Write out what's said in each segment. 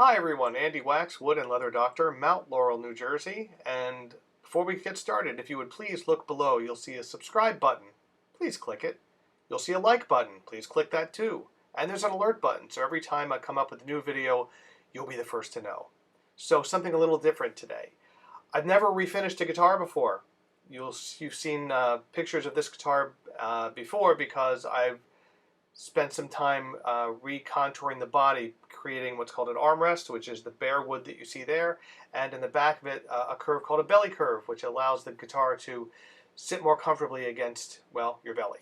Hi everyone, Andy Wax, Wood and Leather Doctor, Mount Laurel, New Jersey. And before we get started, if you would please look below, you'll see a subscribe button. Please click it. You'll see a like button. Please click that too. And there's an alert button, so every time I come up with a new video, you'll be the first to know. So something a little different today. I've never refinished a guitar before. You've seen pictures of this guitar before because I've spent some time recontouring the body, creating what's called an armrest, which is the bare wood that you see there, and in the back of it a curve called a belly curve, which allows the guitar to sit more comfortably against, well, your belly.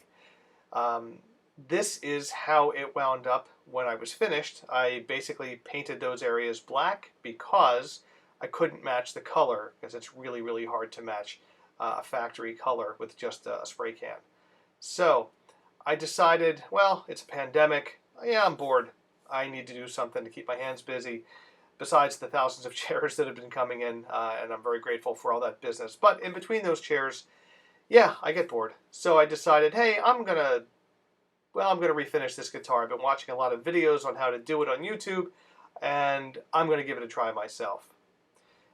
This is how it wound up when I was finished. I basically painted those areas black because I couldn't match the color, because it's really, really hard to match a factory color with just a spray can. So I decided, well, it's a pandemic. Yeah, I'm bored. I need to do something to keep my hands busy, besides the thousands of chairs that have been coming in, and I'm very grateful for all that business. But in between those chairs, yeah, I get bored. So I decided, hey, I'm gonna refinish this guitar. I've been watching a lot of videos on how to do it on YouTube, and I'm gonna give it a try myself.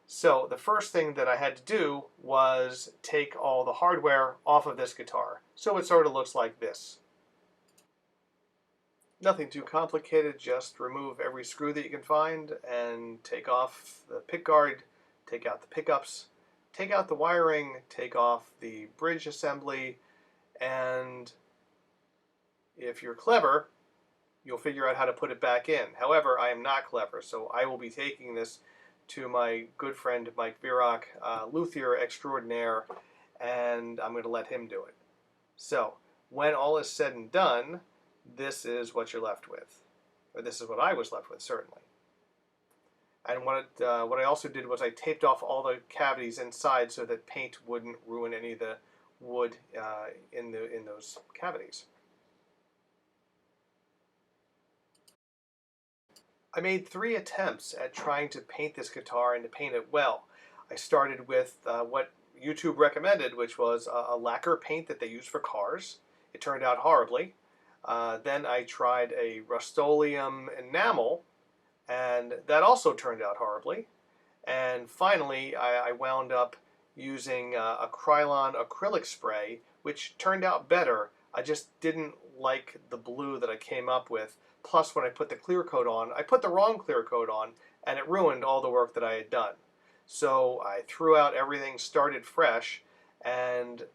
So the first thing that I had to do was take all the hardware off of this guitar. So it sort of looks like this. Nothing too complicated, just remove every screw that you can find and take off the pickguard, take out the pickups, take out the wiring, take off the bridge assembly, and if you're clever, you'll figure out how to put it back in. However, I am not clever, so I will be taking this to my good friend Mike Virach, luthier extraordinaire, and I'm going to let him do it. So, when all is said and done, this is what you're left with. Or this is what I was left with, certainly. And what I also did was I taped off all the cavities inside so that paint wouldn't ruin any of the wood in those cavities. I made 3 attempts at trying to paint this guitar and to paint it well. I started with what YouTube recommended, which was a lacquer paint that they use for cars. It turned out horribly. Then I tried a Rust-Oleum enamel, and that also turned out horribly. And finally, I wound up using a Krylon acrylic spray, which turned out better. I just didn't like the blue that I came up with. Plus, when I put the clear coat on, I put the wrong clear coat on, and it ruined all the work that I had done. So I threw out everything, started fresh, and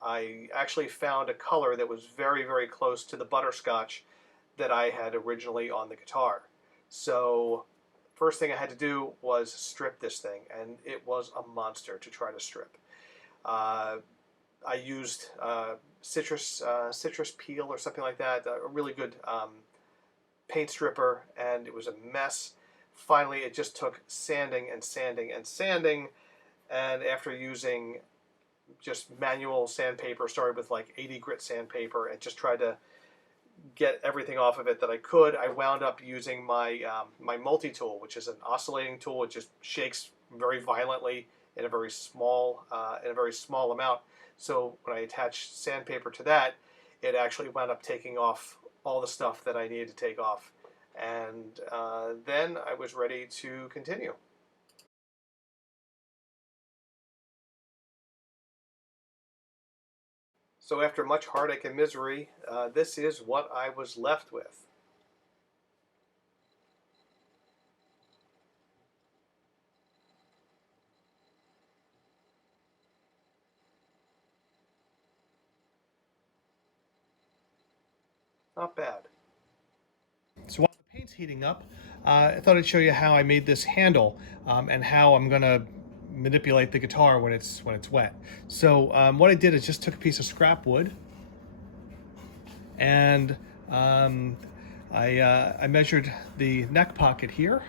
I actually found a color that was very, very close to the butterscotch that I had originally on the guitar. So first thing I had to do was strip this thing, and it was a monster to try to strip. I used citrus peel or something like that, a really good paint stripper, and it was a mess. Finally, it just took sanding and sanding and sanding, and after using just manual sandpaper, started with like 80 grit sandpaper and just tried to get everything off of it that I could, I wound up using my my multi-tool, which is an oscillating tool. It just shakes very violently in a very small amount. So when I attached sandpaper to that, it actually wound up taking off all the stuff that I needed to take off. And then I was ready to continue. So after much heartache and misery, this is what I was left with. Not bad. So while the paint's heating up, I thought I'd show you how I made this handle and how I'm gonna manipulate the guitar when it's wet. So what I did is just took a piece of scrap wood, and I measured the neck pocket here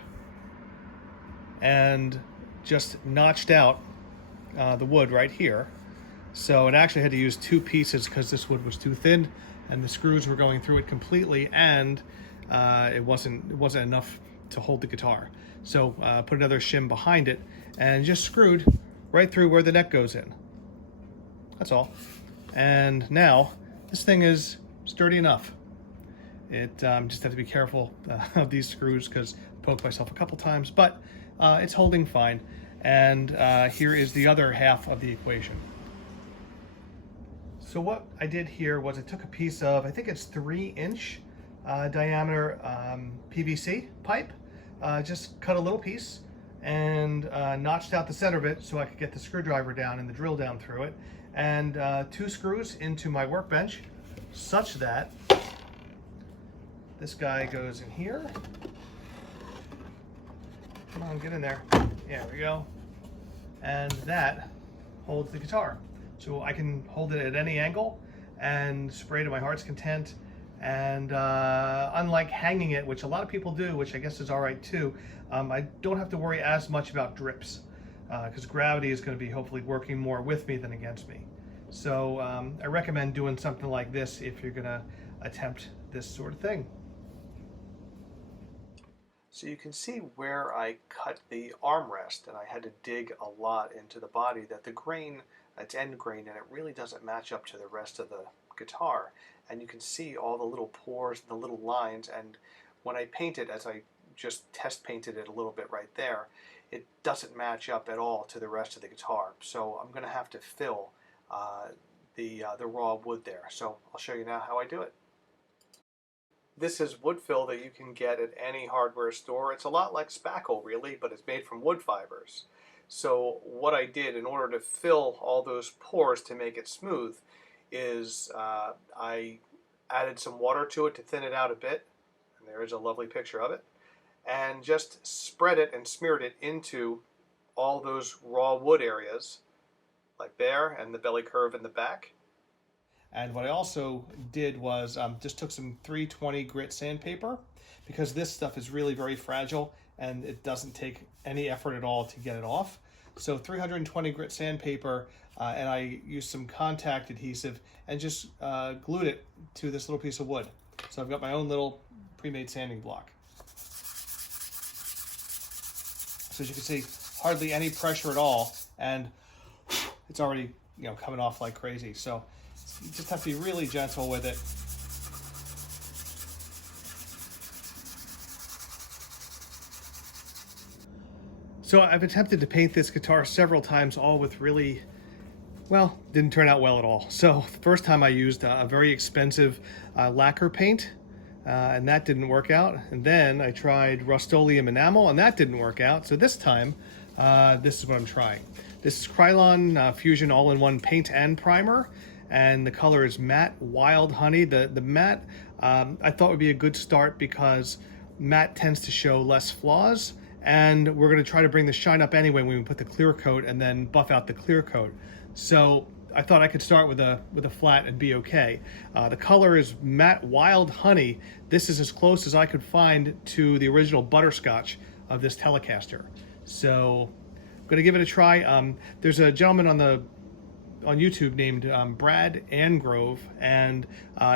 and just notched out the wood right here. So it actually had to use 2 pieces because this wood was too thin and the screws were going through it completely, and it wasn't enough to hold the guitar. So put another shim behind it and just screwed right through where the neck goes in. That's all. And now this thing is sturdy enough. It just have to be careful of these screws because poked myself a couple times, but it's holding fine. And here is the other half of the equation. So what I did here was I took a piece of, I think it's 3-inch diameter PVC pipe, just cut a little piece and notched out the center of it so I could get the screwdriver down and the drill down through it, and 2 screws into my workbench such that this guy goes in here. Come on, get in there. There we go. And that holds the guitar. So I can hold it at any angle and spray to my heart's content. And unlike hanging it, which a lot of people do, which I guess is all right too, I don't have to worry as much about drips because gravity is going to be hopefully working more with me than against me. So I recommend doing something like this if you're going to attempt this sort of thing. So you can see where I cut the armrest, and I had to dig a lot into the body, that the grain, it's end grain, and it really doesn't match up to the rest of the guitar. And you can see all the little pores and the little lines, and when I paint it, as I just test painted it a little bit right there, it doesn't match up at all to the rest of the guitar. So I'm going to have to fill the raw wood there. So I'll show you now how I do it. This is wood fill that you can get at any hardware store. It's a lot like spackle really, but it's made from wood fibers. So what I did in order to fill all those pores to make it smooth is I added some water to it to thin it out a bit, and there is a lovely picture of it, and just spread it and smeared it into all those raw wood areas, like there, and the belly curve in the back. And what I also did was just took some 320 grit sandpaper, because this stuff is really very fragile and it doesn't take any effort at all to get it off. So 320 grit sandpaper, and I used some contact adhesive and just glued it to this little piece of wood. So I've got my own little pre-made sanding block. So as you can see, hardly any pressure at all, and it's already, you know, coming off like crazy. So you just have to be really gentle with it. So I've attempted to paint this guitar several times, all with really, well, didn't turn out well at all. So the first time I used a very expensive lacquer paint, and that didn't work out. And then I tried Rust-Oleum enamel, and that didn't work out. So this time, this is what I'm trying. This is Krylon Fusion all-in-one paint and primer, and the color is Matte Wild Honey. The matte I thought would be a good start because matte tends to show less flaws, and we're going to try to bring the shine up anyway when we put the clear coat and then buff out the clear coat. So I thought I could start with a flat and be okay. The color is Matte Wild Honey. This is as close as I could find to the original butterscotch of this Telecaster. So I'm going to give it a try. There's a gentleman on YouTube named Brad Angrove, and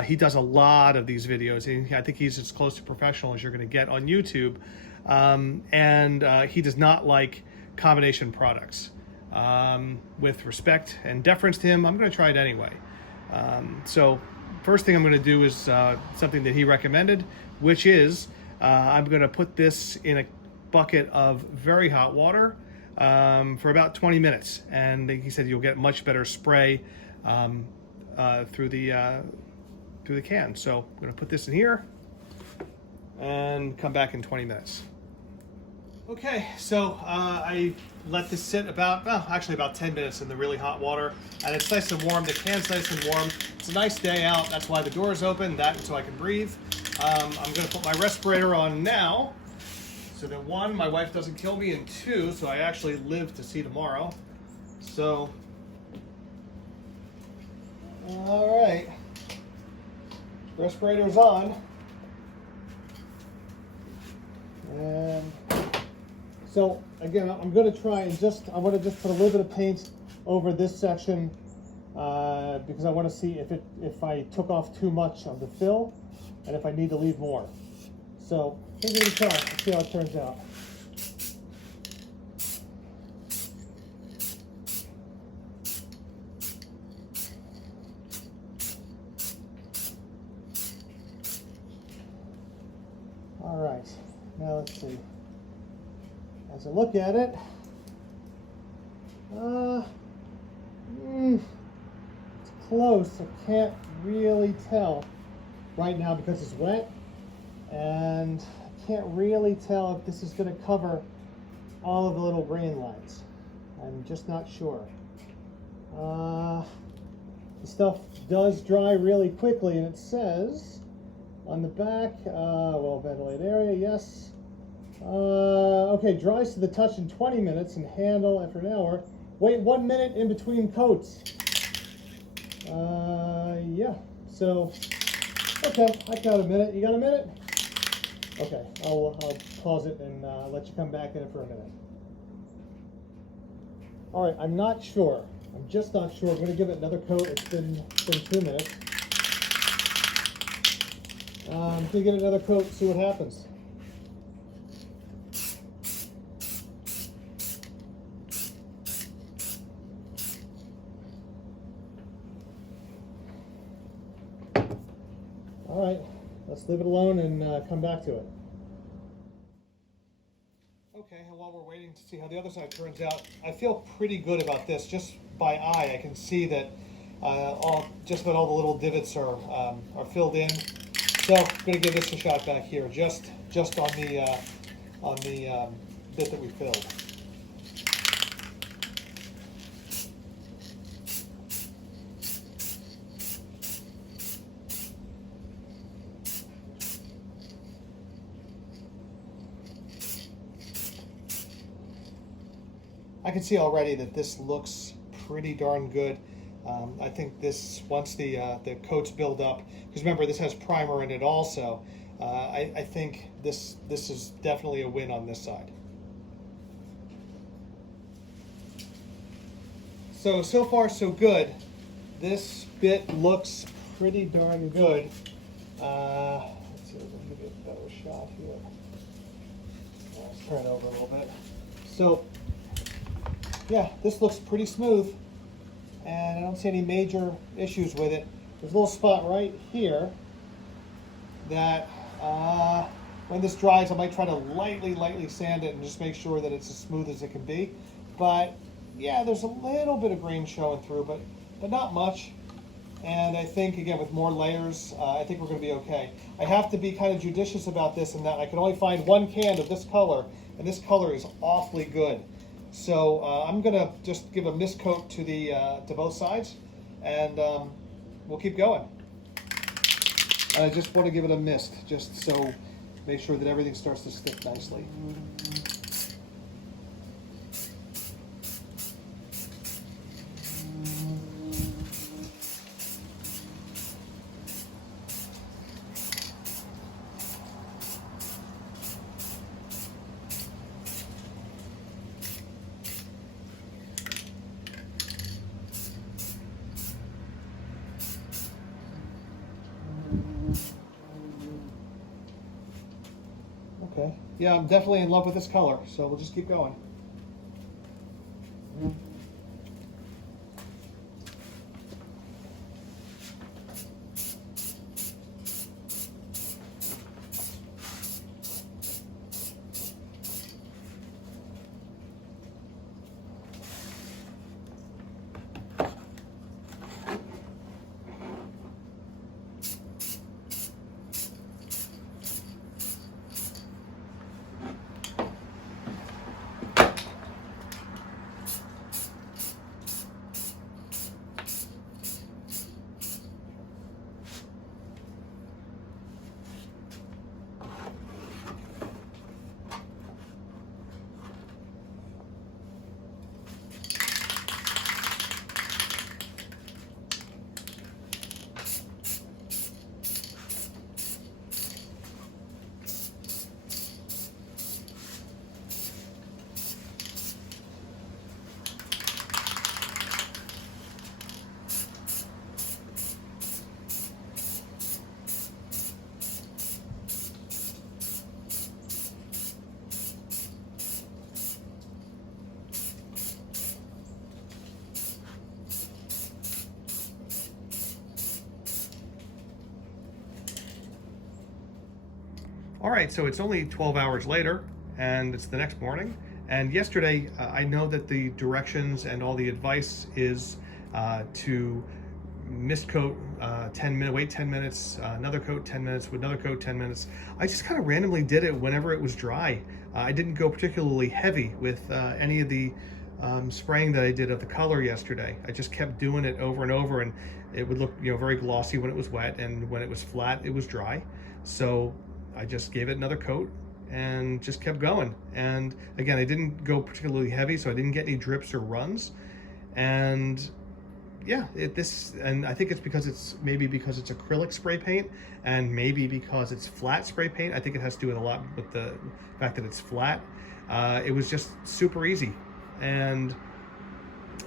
he does a lot of these videos. I think he's as close to professional as you're going to get on YouTube, and he does not like combination products. With respect and deference to him, I'm going to try it anyway. So first thing I'm going to do is something that he recommended, which is I'm going to put this in a bucket of very hot water for about 20 minutes, and he said you'll get much better spray through the can. So I'm going to put this in here and come back in 20 minutes. Okay, so I let this sit about, well, actually about 10 minutes in the really hot water, and it's nice and warm. The can's nice and warm. It's a nice day out. That's why the door is open, so I can breathe. I'm going to put my respirator on now, so that 1, my wife doesn't kill me, and 2, so I actually live to see tomorrow. So, all right, respirator's on, and so again, I'm going to try and I want to just put a little bit of paint over this section because I want to see if I took off too much of the fill and if I need to leave more. So give it a try. Let's see how it turns out. All right, now let's see. as I look at it, it's close. I can't really tell right now because it's wet, and I can't really tell if this is going to cover all of the little green lines. I'm just not sure. The stuff does dry really quickly, and it says on the back, well, ventilated area, yes. Okay, dries to the touch in 20 minutes and handle after an hour. Wait 1 minute in between coats. Yeah, so, okay, I got a minute. You got a minute? Okay, I'll pause it and let you come back in it for a minute. All right, I'm not sure. I'm just not sure. I'm going to give it another coat. It's been 2 minutes. I'm going to get another coat, see what happens. All right, let's leave it alone and come back to it. Okay, and while we're waiting to see how the other side turns out, I feel pretty good about this. Just by eye, I can see that just about all the little divots are filled in. So I'm going to give this a shot back here, just on the bit that we filled. I can see already that this looks pretty darn good. I think this, once the coats build up, because remember this has primer in it also, I think this is definitely a win on this side. So far so good. This bit looks pretty darn good. Let's see, let me give it a better shot here. Let's turn it over a little bit. So yeah, this looks pretty smooth, and I don't see any major issues with it. There's a little spot right here that when this dries, I might try to lightly sand it and just make sure that it's as smooth as it can be. But yeah, there's a little bit of grain showing through, but not much. And I think, again, with more layers, I think we're going to be okay. I have to be kind of judicious about this in that I can only find one can of this color, and this color is awfully good. So I'm going to just give a mist coat to both sides, and we'll keep going. And I just want to give it a mist, just so make sure that everything starts to stick nicely. Okay. Yeah, I'm definitely in love with this color, so we'll just keep going. All right, so it's only 12 hours later, and it's the next morning, And yesterday, I know that the directions and all the advice is to mist coat 10 minutes, wait 10 minutes, another coat 10 minutes, another coat 10 minutes. I just kind of randomly did it whenever it was dry. I didn't go particularly heavy with any of the spraying that I did of the color yesterday. I just kept doing it over and over, and it would look, very glossy when it was wet, and when it was flat, it was dry. So I just gave it another coat and just kept going. And again, I didn't go particularly heavy, so I didn't get any drips or runs. And yeah, and I think it's because it's acrylic spray paint, and maybe because it's flat spray paint. I think it has to do with a lot with the fact that it's flat. It was just super easy. And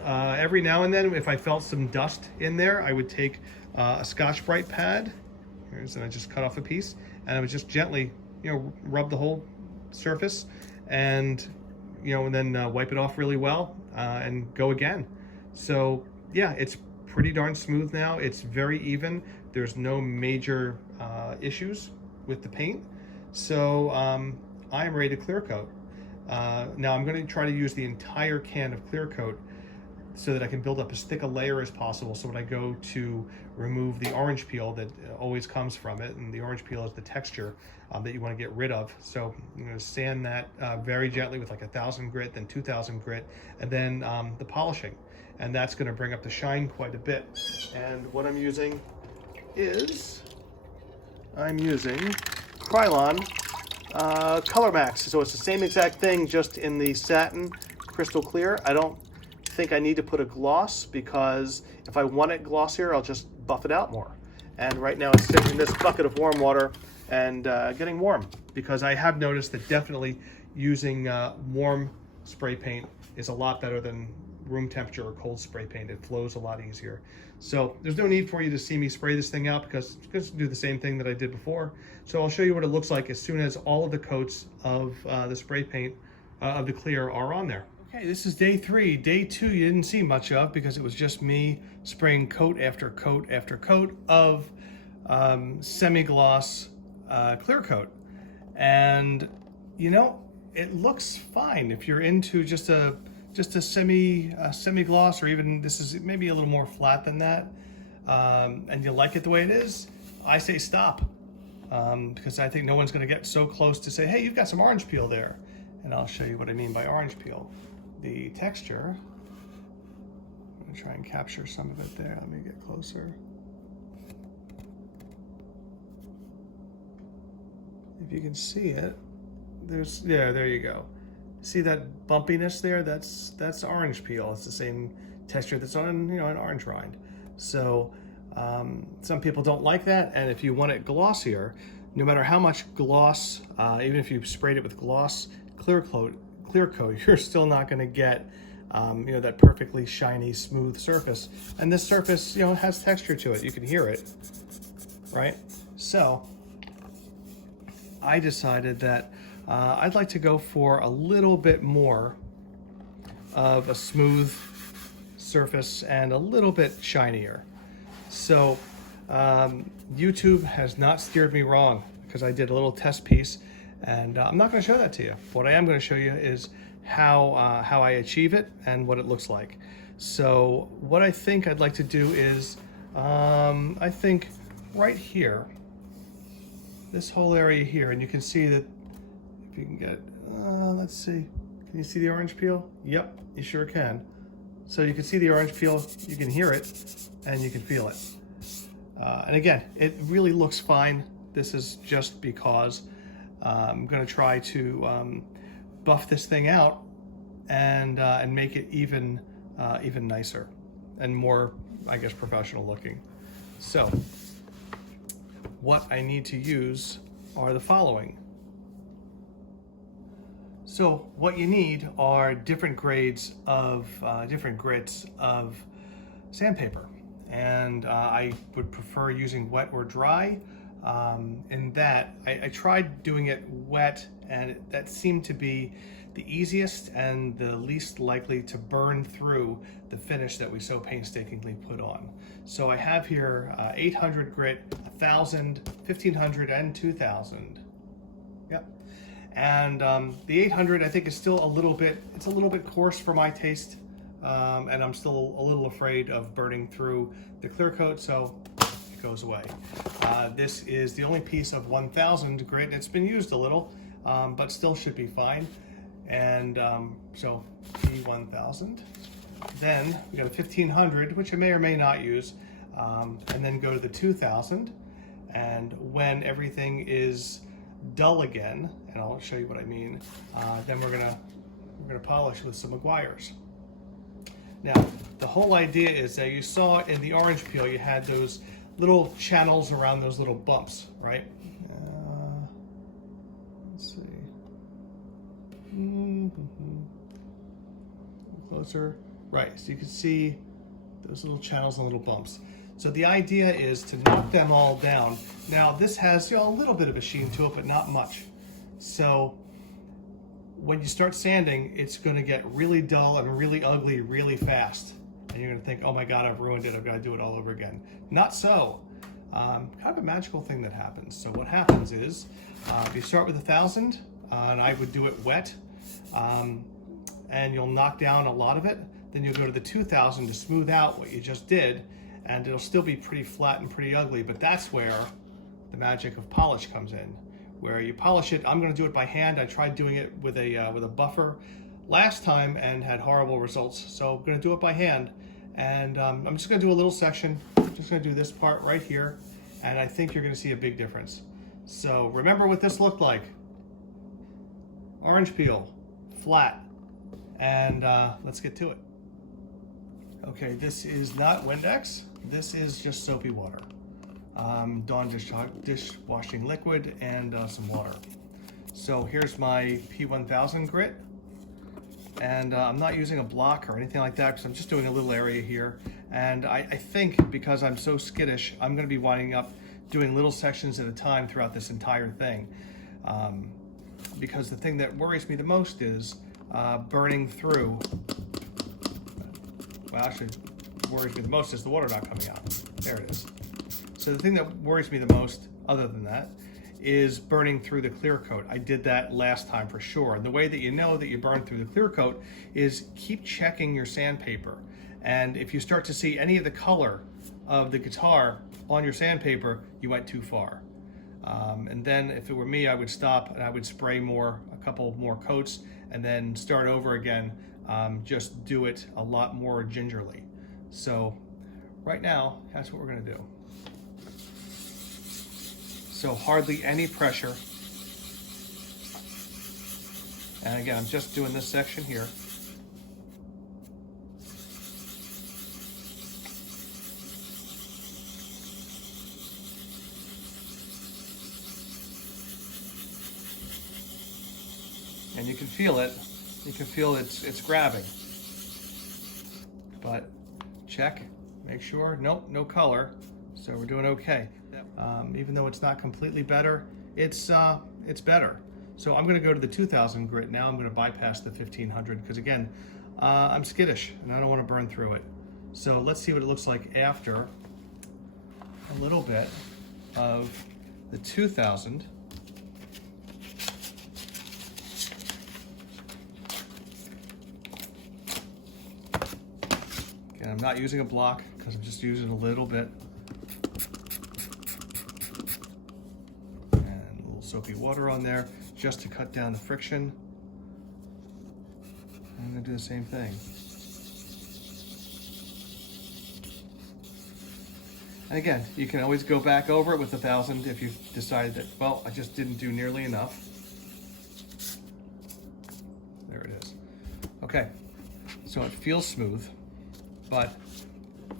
every now and then, if I felt some dust in there, I would take a Scotch-Brite pad, and I just cut off a piece, and I would just gently, rub the whole surface, and then wipe it off really well, and go again. So yeah, it's pretty darn smooth now. It's very even. There's no major issues with the paint. So I am ready to clear coat. Now I'm going to try to use the entire can of clear coat so that I can build up as thick a layer as possible. So when I go to remove the orange peel that always comes from it, and the orange peel is the texture that you want to get rid of. So I'm going to sand that very gently with like 1,000 grit, then 2,000 grit, and then the polishing. And that's going to bring up the shine quite a bit. And what I'm using is, Krylon Color Max. So it's the same exact thing, just in the satin crystal clear. I don't think I need to put a gloss, because if I want it glossier, I'll just buff it out more. And right now it's sitting in this bucket of warm water and getting warm, because I have noticed that definitely using warm spray paint is a lot better than room temperature or cold spray paint. It flows a lot easier. So there's no need for you to see me spray this thing out, because it's going to do the same thing that I did before. So I'll show you what it looks like as soon as all of the coats of the spray paint of the clear are on there. Okay, this is day 3. Day 2 you didn't see much of, because it was just me spraying coat after coat after coat of semi-gloss clear coat. And it looks fine if you're into just a semi-gloss, or even this is maybe a little more flat than that, and you like it the way it is. I say stop, because I think no one's going to get so close to say, hey, you've got some orange peel there. And I'll show you what I mean by orange peel. The texture, I'm going to try and capture some of it there. Let me get closer. If you can see it, there you go. See that bumpiness there? That's orange peel. It's the same texture that's on an orange rind. So some people don't like that, and if you want it glossier, no matter how much gloss, even if you sprayed it with gloss clear coat, you're still not going to get that perfectly shiny, smooth surface. And this surface, has texture to it. You can hear it, right? So I decided that I'd like to go for a little bit more of a smooth surface and a little bit shinier. So YouTube has not steered me wrong, because I did a little test piece, and I'm not going to show that to you. What I am going to show you is how I achieve it and what it looks like. So what I think I'd like to do is, I think right here, this whole area here, and you can see that, if you can get, let's see, can you see the orange peel? Yep, you sure can. So you can see the orange peel, you can hear it, and you can feel it. And again, it really looks fine. This is just because I'm going to try to buff this thing out and make it even nicer and more, I guess, professional looking. So what I need to use are the following. So what you need are different grades of, different grits of sandpaper. And I would prefer using wet or dry. In that, I tried doing it wet, and that seemed to be the easiest and the least likely to burn through the finish that we so painstakingly put on. So I have here 800 grit, 1,000, 1,500, and 2,000. Yep. And the 800 I think is still a little bit coarse for my taste, and I'm still a little afraid of burning through the clear coat, so it goes away. This is the only piece of 1000 grit. It's been used a little, but still should be fine. And so P1000. Then we got a 1500, which I may or may not use, and then go to the 2000. And when everything is dull again, and I'll show you what I mean, then we're gonna polish with some Maguires. Now, the whole idea is that you saw in the orange peel you had those little channels around those little bumps, right? Let's see. Closer. Right, so you can see those little channels and little bumps. So the idea is to knock them all down. Now this has, you know, a little bit of a sheen to it, but not much. So when you start sanding, it's going to get really dull and really ugly really fast. And you're going to think, oh my God, I've ruined it. I've got to do it all over again. Not so. Kind of a magical thing that happens. So what happens is, if you start with 1000, and I would do it wet, and you'll knock down a lot of it. Then you'll go to the 2000 to smooth out what you just did, and it'll still be pretty flat and pretty ugly, but that's where the magic of polish comes in. Where you polish it, I'm gonna do it by hand. I tried doing it with a buffer last time and had horrible results, so I'm gonna do it by hand. And I'm just gonna do a little section. I'm just gonna do this part right here, and I think you're gonna see a big difference. So remember what this looked like. Orange peel, flat, and let's get to it. Okay, this is not Windex. This is just soapy water. Dawn dishwashing liquid and some water. So here's my P1000 grit. And I'm not using a block or anything like that because I'm just doing a little area here. And I think because I'm so skittish, I'm gonna be winding up doing little sections at a time throughout this entire thing. Because the thing that worries me the most is burning through. Well, actually, worries me the most is the water not coming out. There it is. So the thing that worries me the most, other than that, is burning through the clear coat. I did that last time for sure. And the way that you know that you burned through the clear coat is keep checking your sandpaper. And if you start to see any of the color of the guitar on your sandpaper, you went too far. And then if it were me, I would stop and I would spray a couple more coats and then start over again. Just do it a lot more gingerly. So right now, that's what we're gonna do. So hardly any pressure. And again, I'm just doing this section here. And you can feel it. You can feel it's grabbing. But check, make sure, nope, no color. So we're doing okay. Even though it's not completely better, it's better. So I'm gonna go to the 2000 grit now. I'm gonna bypass the 1500 because again, I'm skittish and I don't wanna burn through it. So let's see what it looks like after a little bit of the 2000. Again, I'm not using a block because I'm just using a little bit. Soapy water on there just to cut down the friction. I'm gonna do the same thing. And again, you can always go back over it with 1000 if you decided that, well, I just didn't do nearly enough. There it is. Okay, so it feels smooth, but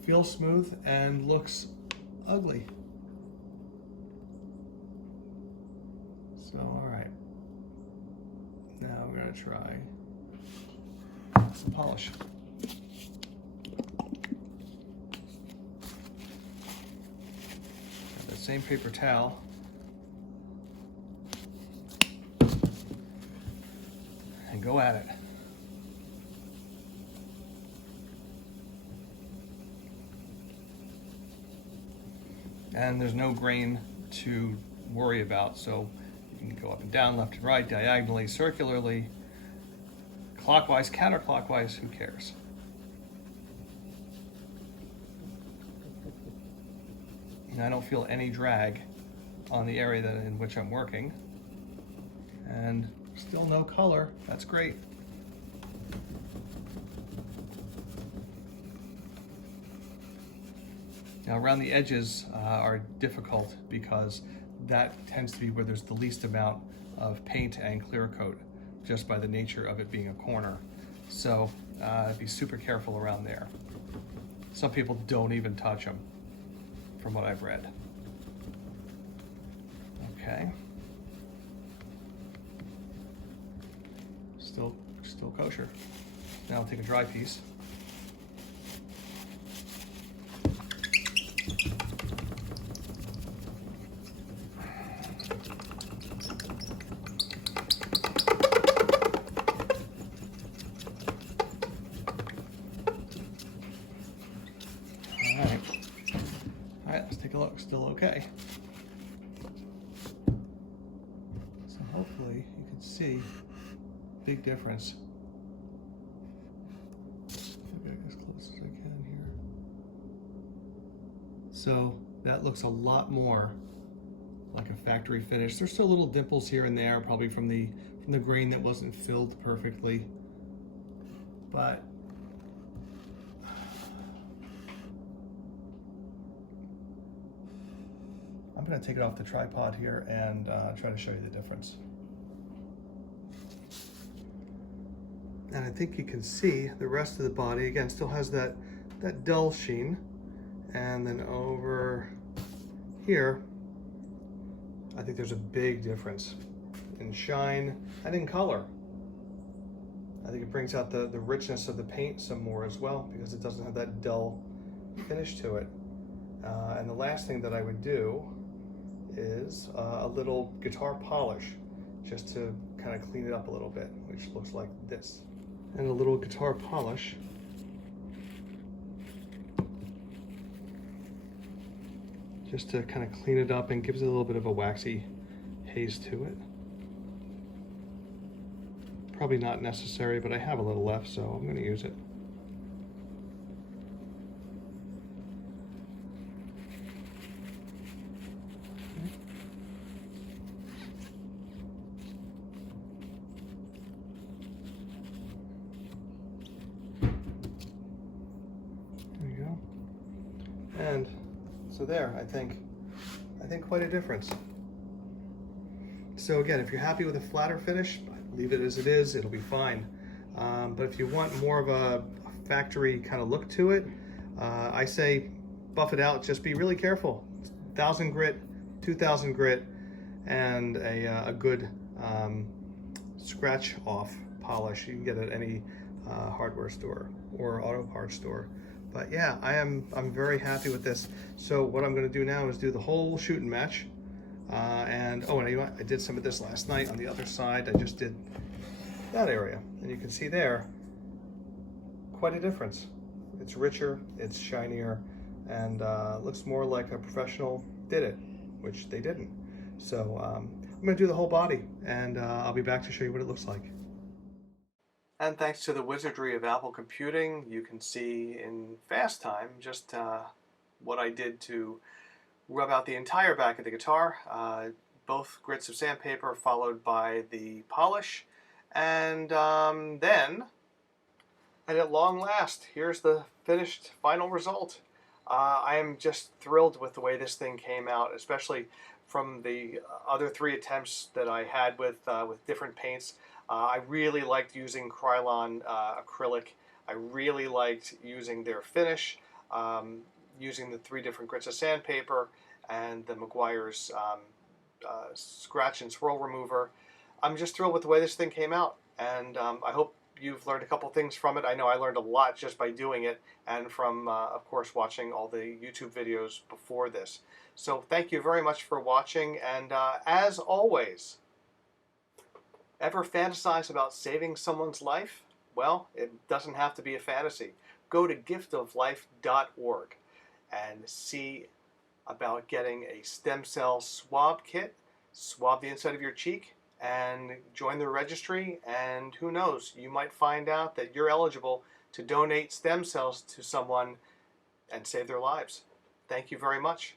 feels smooth and looks ugly. So, all right. Now we're gonna try some polish. Got that same paper towel. And go at it. And there's no grain to worry about, so You can go up and down, left and right, diagonally, circularly, clockwise, counterclockwise, who cares? And I don't feel any drag on the area in which I'm working. And still no color, that's great. Now around the edges are difficult because that tends to be where there's the least amount of paint and clear coat, just by the nature of it being a corner. So be super careful around there. Some people don't even touch them, from what I've read. Okay. Still kosher. Now I'll take a dry piece. All right, let's take a look. Still okay. So hopefully you can see big difference. I'll get as close as I can here. So that looks a lot more like a factory finish. There's still little dimples here and there, probably from the grain that wasn't filled perfectly, but I'm going to take it off the tripod here and try to show you the difference. And I think you can see the rest of the body, again, still has that dull sheen. And then over here, I think there's a big difference in shine and in color. I think it brings out the richness of the paint some more as well, because it doesn't have that dull finish to it. And the last thing that I would do is a little guitar polish, just to kind of clean it up a little bit, which looks like this. And a little guitar polish just to kind of clean it up and gives it a little bit of a waxy haze to it. Probably not necessary, but I have a little left, so I'm going to use it. And so there, I think quite a difference. So again, if you're happy with a flatter finish, leave it as it is, it'll be fine. But if you want more of a factory kind of look to it, I say buff it out, just be really careful. 1,000 grit, 2,000 grit, and a good scratch off polish you can get at any hardware store or auto parts store. But yeah, I'm very happy with this. So what I'm going to do now is do the whole shoot and match. And I did some of this last night on the other side. I just did that area, and you can see there quite a difference. It's richer, it's shinier, and looks more like a professional did it, which they didn't. So I'm going to do the whole body, and I'll be back to show you what it looks like. And thanks to the wizardry of Apple computing, you can see in fast time just what I did to rub out the entire back of the guitar. Both grits of sandpaper followed by the polish. And then, and at long last, here's the finished final result. I am just thrilled with the way this thing came out, especially from the other 3 attempts that I had with different paints. I really liked using Krylon acrylic. I really liked using their finish, using the 3 different grits of sandpaper and the Meguiar's scratch and swirl remover. I'm just thrilled with the way this thing came out, and I hope you've learned a couple things from it. I know I learned a lot just by doing it, and from, of course, watching all the YouTube videos before this. So thank you very much for watching, and as always, ever fantasize about saving someone's life? Well, it doesn't have to be a fantasy. Go to giftoflife.org and see about getting a stem cell swab kit swab the inside of your cheek, and join the registry, and who knows, you might find out that you're eligible to donate stem cells to someone and save their lives. Thank you very much.